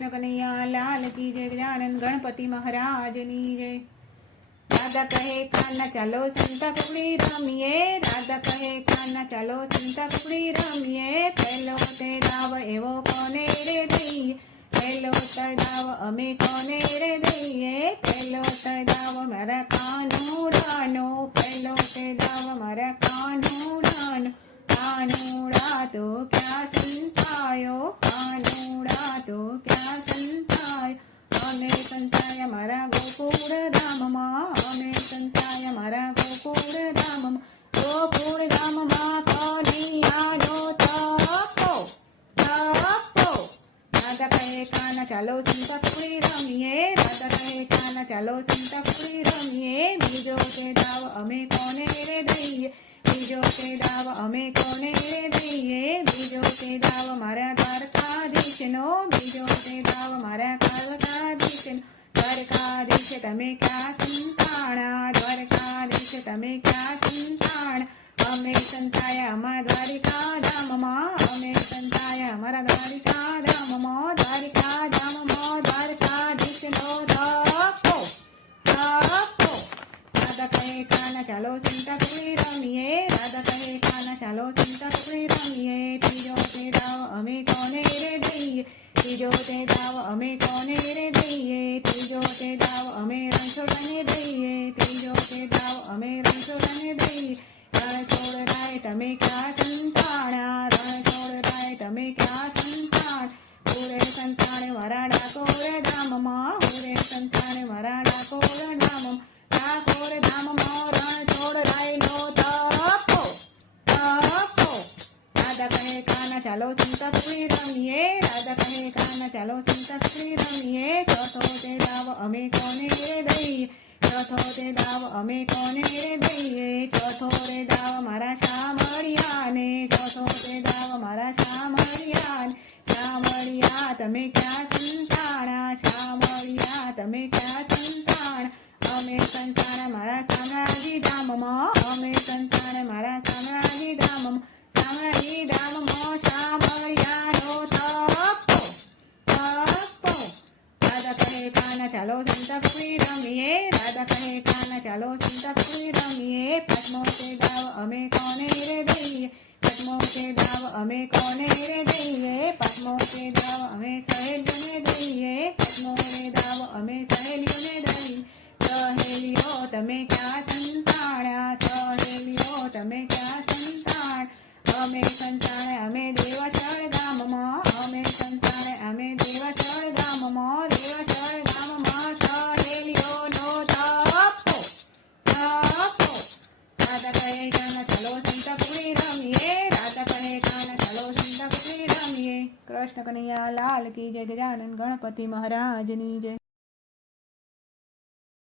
કૃષ્ણ કનૈયા, લાલ કી જય ગજાનંદ ગણપતિ મહારાજની જય. રાધા કહે કાના ચાલો સંતા કુકડી રમીએ. રાધા કહે કાના ચાલો સંતા કુકડી રમીએ. પહેલો તે દાવ એવો કોને રે દઈએ? પહેલો તે દાવ અમે કોને રે દઈએ? પહેલો તે દાવ મારા કાનુડાનો. પહેલો તે દાવ મારા કાનુડાનો. કાનુડા તો ક્યાં સંતાયો ચાલો સંતા કુકડી રમીએ રાધા કહે કાના ચાલો સંતા કુકડી રમીએ બીજો કે દાવ અમે કોને રે દઈએ બીજો કે દાવ અમે કોને રે દઈએ બીજો કે દાવ મારા દ્વારકાધીશનો બીજો કે દાવ મારા દ્વારકાધીશનો દ્વારકાધીશ તમે ક્યાં સંતાણા દ્વારકાધીશ તમે ક્યાં સંતાણા અમે સંતાયા અમારા દ્વારિકા ધામમાં અમે સંતાયા અમારા દ્વારિકા ધામમાં દ્વારિકા ધામમાં દ્વારકાધીશનો ધક્કો ધક્કો રાધા કહે કાના ચાલો સંતા કુકડી રમીએ રાધા કહે કાના ચાલો સંતા કુકડી રમીએ ત્રીજો તે દાવ અમે કોને રે દઈએ ત્રીજો તે દાવ અમે કોને રે દઈએ ત્રીજો તે દાવ અમે રણછોડને દઈએ ત્રીજો તે દાવ અમે રણછોડને દઈએ રણછોડ રાય તમે ક્યાં સંતાણા રણછોડ રાય તમે ક્યાં સંતાણ પૂરે સંતાણે મારા ડાકોર ધામમાં પૂરે સંતાણે મારા ડાકોર ધામમાં ડાકોર ધામમાં રણછોડ રાયનો તપો તપો રાધા કહે કાના ચાલો સંતા કુકડી રમીએ રાધા કહે કાના ચાલો સંતા કુકડી રમીએ ચોથો તે દાવ અમે કોને રે દઈએ ચોથો તે દાવ અમે કોને રે દઈએ? ચોથો રે દાવ મારા શામળિયાને ચોથો તે દાવ મારા શામળિયાને શામળિયા તમે ક્યાં સંતાણા? શામળિયા તમે ક્યાં સંતાણ? અમે સંતાણા खाना चलो सीतापुरी रमिए राधा कहे, खाना चलो सीतापुरी रमिए पद्मों से गाव अमे कौने रे दइए? पद्मों के गाव हमें कौने रे दइए? पद्मों से गाव अमे सहेलियों ने दइए। पद्मों से गाव अमे सहेलियों ने दई। सहेलियो, तमे क्या संताण्या सहेलियो, तमे क्या संताण अमे संताण अमे देवा चढ़ કૃષ્ણ કનૈયા લાલ કી જય ગજાનન ગણપતિ મહારાજની જય.